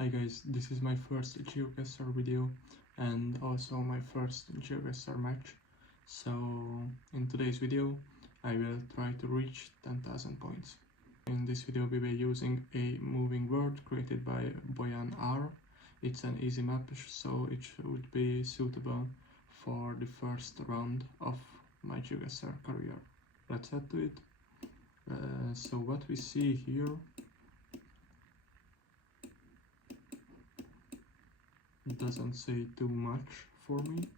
Hi guys, this is my first GeoGuessr video and also my first GeoGuessr match. So in today's video I will try to reach 10,000 points. In this video we will be using a moving world created by Boyan R. It's an easy map, so it would be suitable for the first round of my GeoGuessr career. Let's head to it. So what we see here doesn't say too much for me.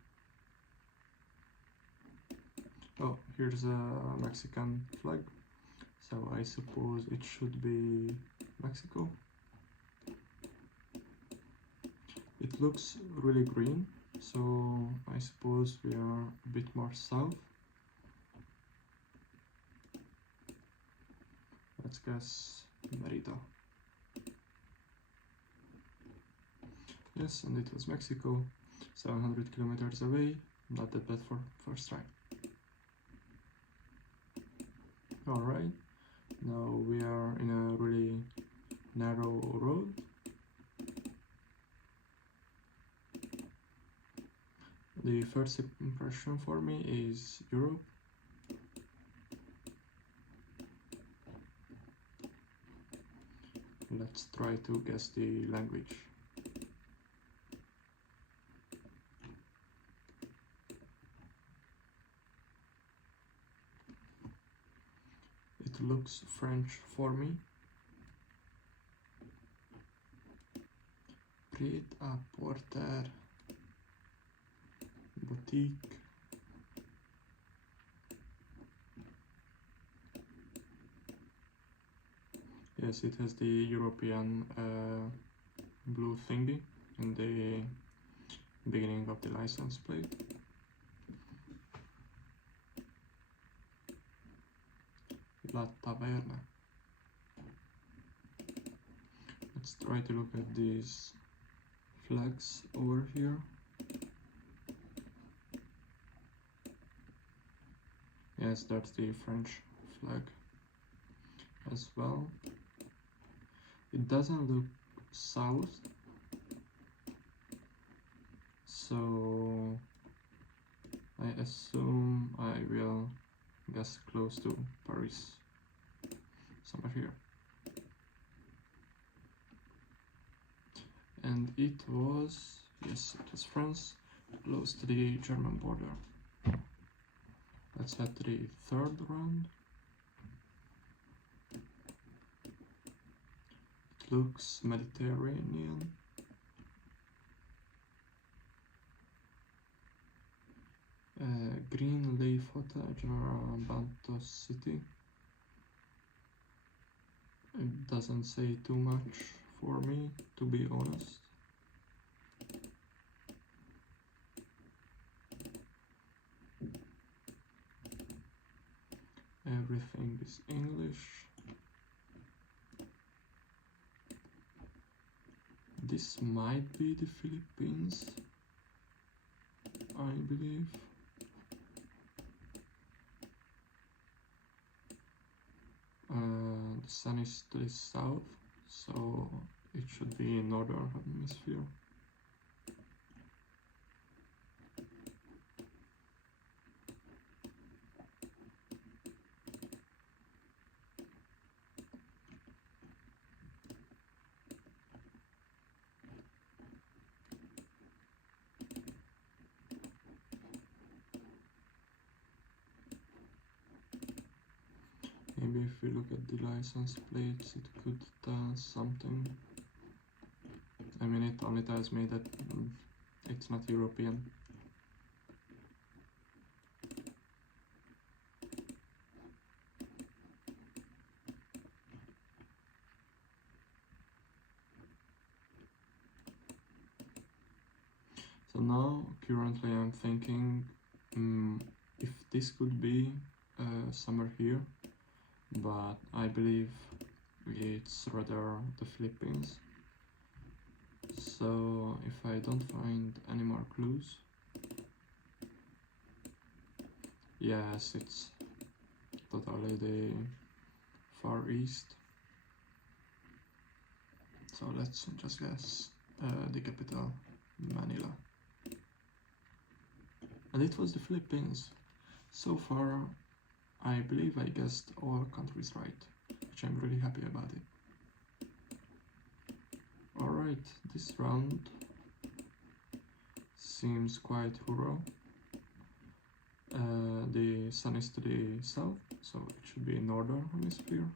Oh, here's a Mexican flag, so I suppose it should be Mexico. It looks really green, so I suppose we are a bit more south. Let's guess Merida. Yes, and it was Mexico, 700 kilometers away, not that bad for first try. Alright, now we are in a really narrow road. The first impression for me is Europe. Let's try to guess the language. It looks French for me. Pret-à-porter, boutique. Yes, it has the European blue thingy in the beginning of the license plate. La Taverna. Let's try to look at these flags over here. Yes, that's the French flag as well. It doesn't look south, so I assume I will guess close to Paris, somewhere here. And it was, yes, it was France, close to the German border. Let's head to the third round. It looks Mediterranean. Green leaf footage around Bantos city. It doesn't say too much for me, to be honest. Everything is English. This might be the Philippines, I believe. The sun is to the south, so it should be in northern hemisphere. Maybe if we look at the license plates, it could tell something. I mean, it only tells me that it's not European. So now, currently I'm thinking if this could be somewhere here, but I believe it's rather the Philippines. So if I don't find any more clues, yes, it's totally the Far East. So let's just guess the capital, Manila. And it was the Philippines. So far, I believe I guessed all countries right, which I'm really happy about it. Alright, this round seems quite rural. The sun is to the south, so it should be northern hemisphere.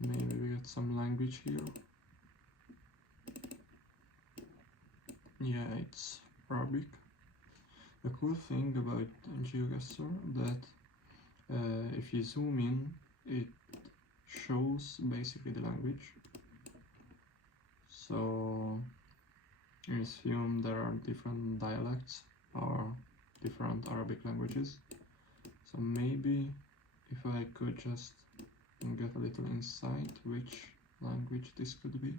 Maybe we get some language here. Yeah, it's Arabic. The cool thing about GeoGuessr that if you zoom in, it shows basically the language. So you assume there are different dialects or different Arabic languages. So maybe if I could just get a little insight which language this could be,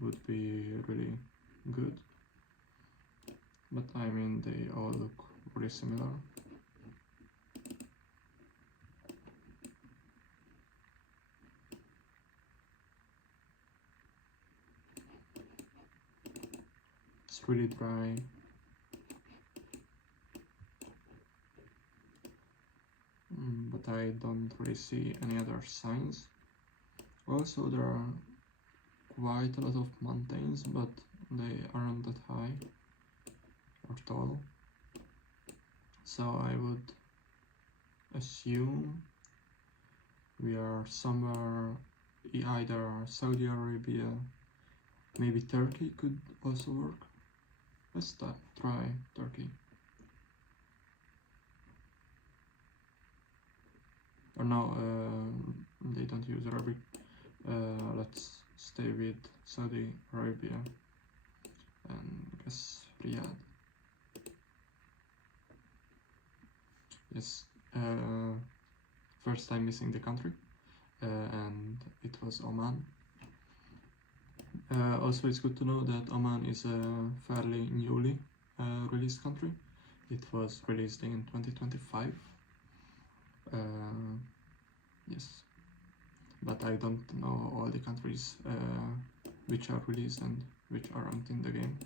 would be really good. But I mean, they all look really similar. It's really dry. But I don't really see any other signs. Also, there are quite a lot of mountains, but they aren't that high or tall. So I would assume we are somewhere either Saudi Arabia, maybe Turkey could also work. Let's try Turkey. Or no, they don't use Arabic. Let's stay with Saudi Arabia and guess Riyadh. Yes, first time missing the country, and it was Oman. Also, it's good to know that Oman is a fairly newly released country. It was released in 2025. Yes, but I don't know all the countries which are released and which aren't in the game.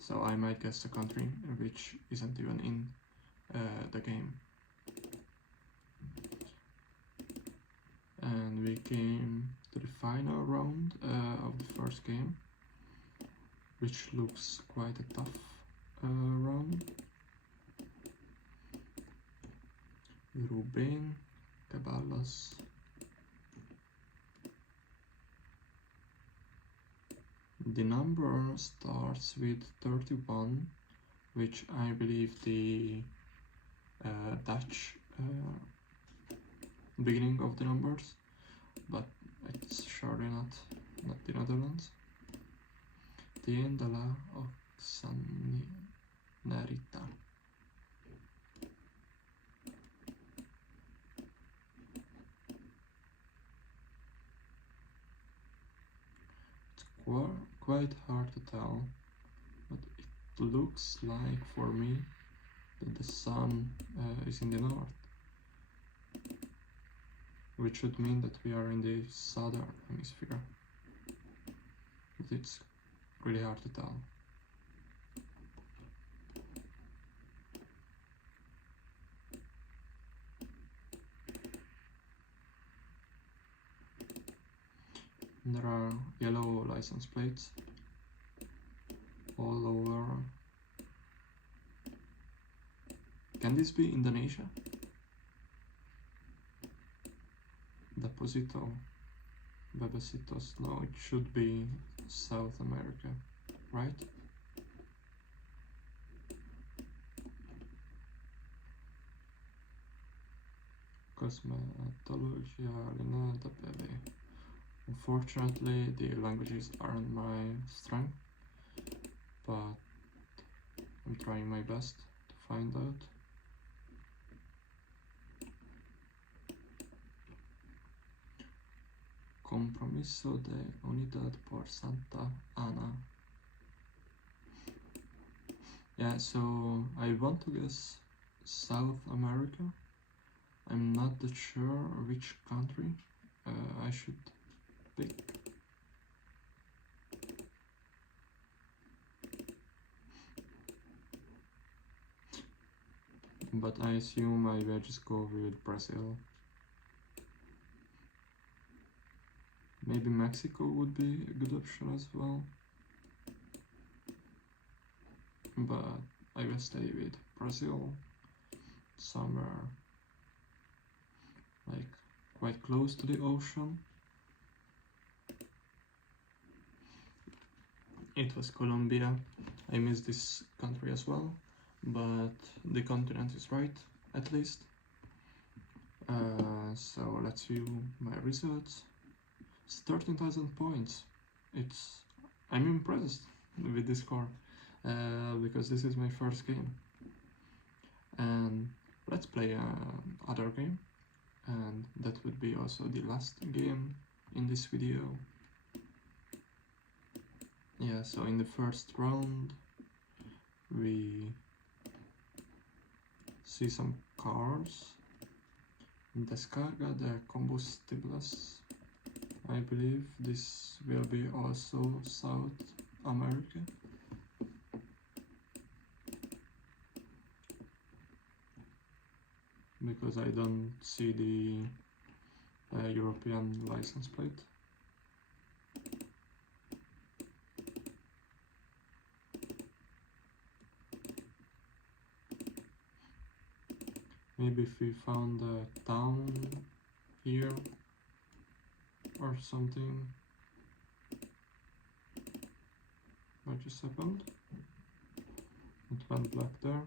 So I might guess a country which isn't even in the game. And we came to the final round of the first game, which looks quite a tough round. Ruben, Caballas. The number starts with 31, which I believe the Dutch beginning of the numbers, but it's surely not the Netherlands. Tiendala Oxanerita. It's quite hard to tell, but it looks like for me that the sun is in the north, which should mean that we are in the southern hemisphere, but it's really hard to tell. And there are yellow license plates all over. Can this be Indonesia? Deposito, Bebecitos. No, it should be South America, right? Cosmetologia Linada Bebe. Unfortunately, the languages aren't my strength, but I'm trying my best to find out. Compromiso de Unidad por Santa Ana. Yeah, so I want to guess South America. I'm not that sure which country I should pick. But I assume I will just go with Brazil. Maybe Mexico would be a good option as well. But I will stay with Brazil, somewhere like quite close to the ocean. It was Colombia. I missed this country as well, but the continent is right, at least. So let's view my results. It's 13,000 points. I'm impressed with this score, because this is my first game. And let's play other game, and that would be also the last game in this video. Yeah, so in the first round we see some cars. Descarga de combustibles. I believe this will be also South America. Because I don't see the European license plate. Maybe if we found a town here or something. What just happened? It went black there.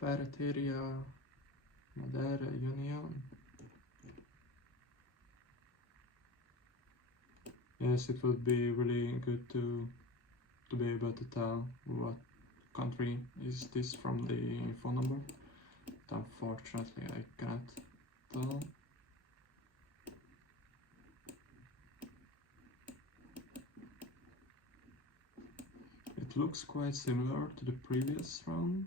Ferreteria Madeira Union. Yes, it would be really good to be able to tell what country is this from the phone number. But unfortunately I cannot tell. It looks quite similar to the previous round,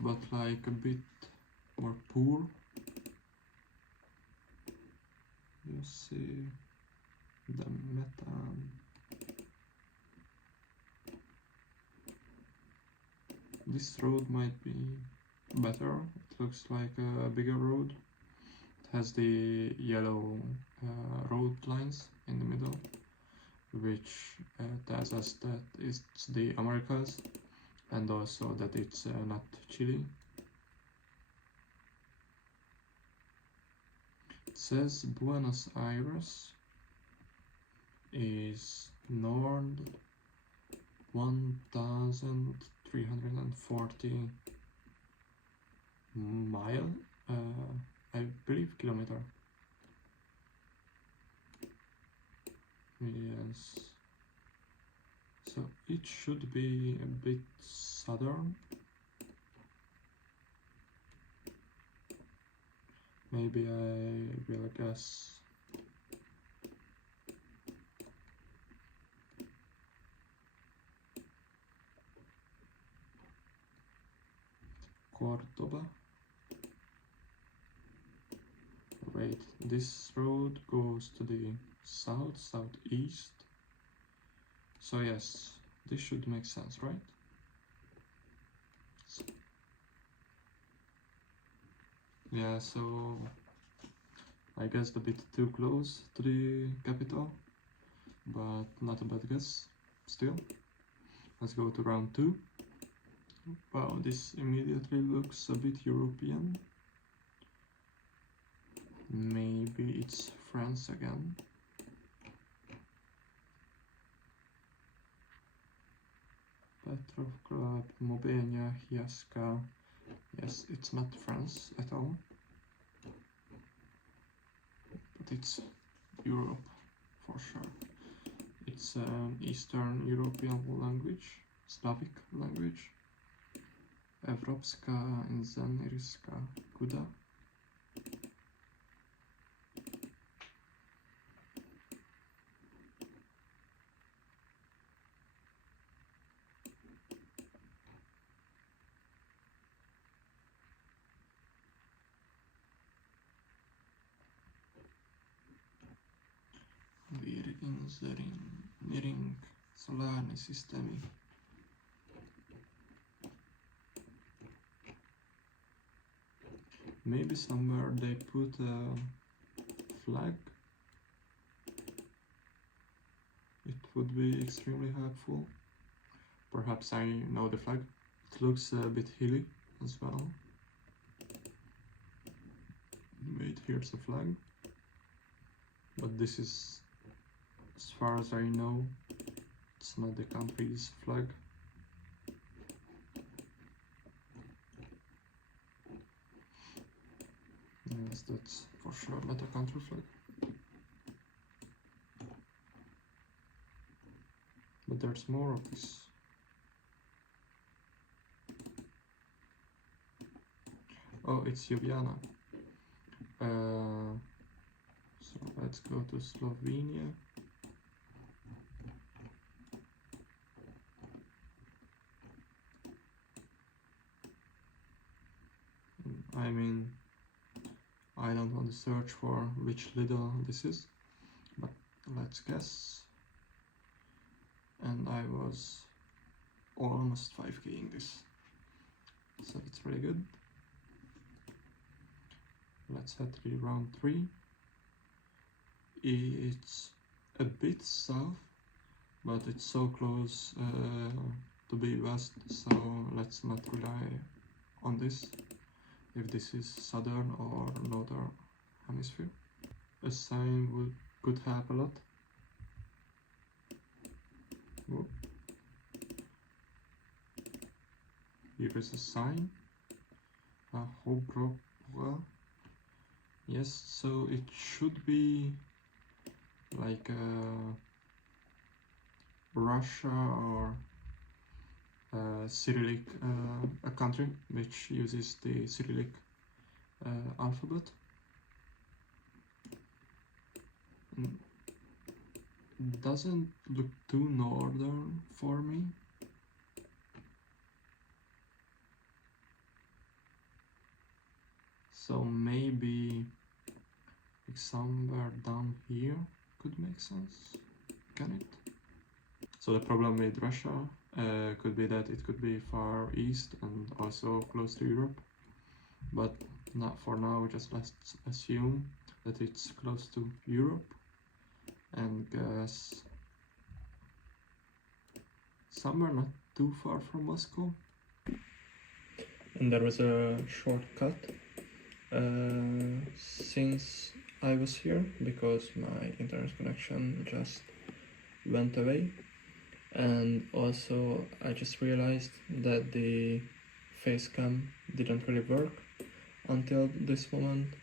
but like a bit more poor. You see the methane. This road might be better. It looks like a bigger road. It has the yellow road lines in the middle, which tells us that it's the Americas, and also that it's not Chile. It says Buenos Aires is north 1,340 mile, I believe kilometer. Yes. So it should be a bit southern. Maybe I will guess Cordoba. Wait, this road goes to the southeast. So yes, this should make sense, right? Yeah, so I guessed a bit too close to the capital, but not a bad guess still. Let's go to round 2. Wow, this immediately looks a bit European. Maybe it's France again. Petrovgrad, Mobenia, Hiaska. Yes, it's not France at all. But it's Europe for sure. It's an Eastern European language, Slavic language. Evropska inženýrská kuda. inżyniering solarny systemy. Maybe somewhere they put a flag. It would be extremely helpful. Perhaps I know the flag. It looks a bit hilly as well. Wait, here's a flag. But this is, as far as I know, it's not the country's flag. Yes, that's for sure not a country flag. But there's more of this. Oh, it's Ljubljana. So let's go to Slovenia. I mean, I don't want to search for which Lidl this is, but let's guess. And I was almost 5K'ing this, so it's pretty good. Let's head to round 3. It's a bit south, but it's so close to be west, so let's not rely on this, if this is southern or northern hemisphere. A sign could help a lot. Whoa. Here is a sign, Hobrowa. Yes, so it should be like Russia or Cyrillic, a country which uses the Cyrillic alphabet. Doesn't look too northern for me. So maybe like somewhere down here could make sense, can it? So the problem with Russia could be that it could be far east and also close to Europe, but not for now, just let's assume that it's close to Europe and guess somewhere not too far from Moscow. And there was a shortcut since I was here, because my internet connection just went away, and also I just realized that the facecam didn't really work until this moment,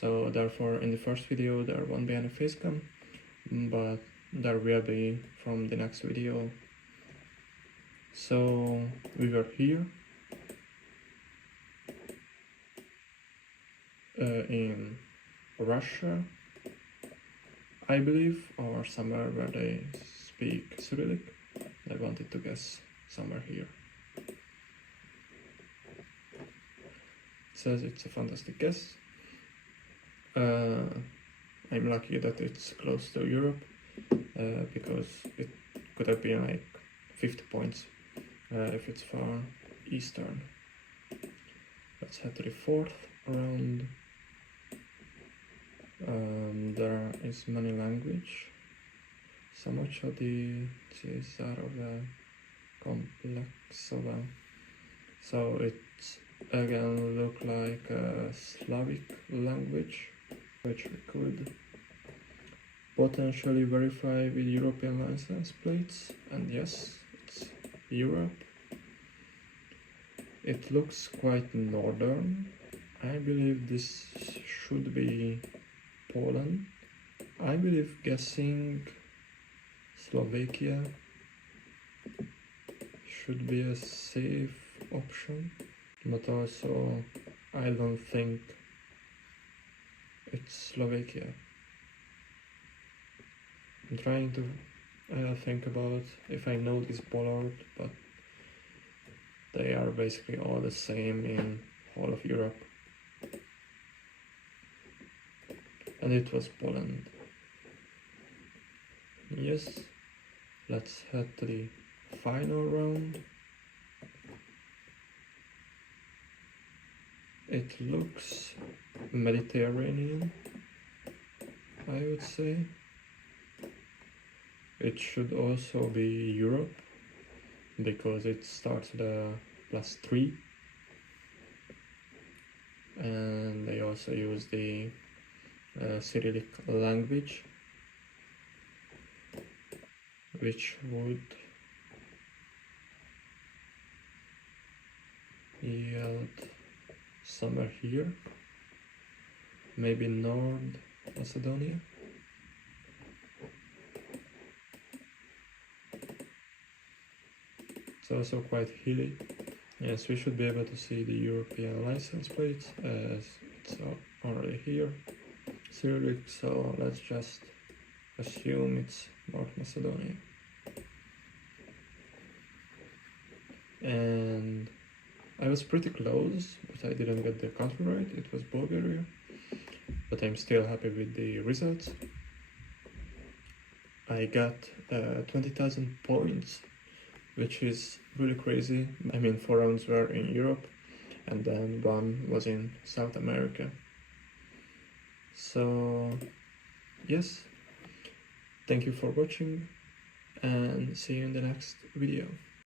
so therefore in the first video there won't be any facecam, but there will be from the next video. So we were here in Russia, I believe, or somewhere where they speak Cyrillic. I wanted to guess somewhere here. It says it's a fantastic guess. I'm lucky that it's close to Europe, because it could have been like 50 points if it's far eastern. Let's head to the 4th round. There is many language. So much of the Cesarova Complexova. So it again look like a Slavic language, which we could potentially verify with European license plates. And yes, it's Europe. It looks quite northern. I believe this should be Poland. I believe guessing Slovakia should be a safe option, but also I don't think it's Slovakia. I'm trying to think about if I know this bollard, but they are basically all the same in whole of Europe. And it was Poland. Yes, let's head to the final round. It looks Mediterranean, I would say. It should also be Europe, because it starts with a +3. And they also use the Cyrillic language, which would yield somewhere here, maybe North Macedonia. It's also quite hilly. Yes, we should be able to see the European license plates as it's already here. Cyrillic, so let's just assume it's North Macedonia. And I was pretty close, but I didn't get the country right. It was Bulgaria, but I'm still happy with the results. I got 20,000 points, which is really crazy. I mean, 4 rounds were in Europe, and then 1 was in South America. So, yes, thank you for watching, and see you in the next video.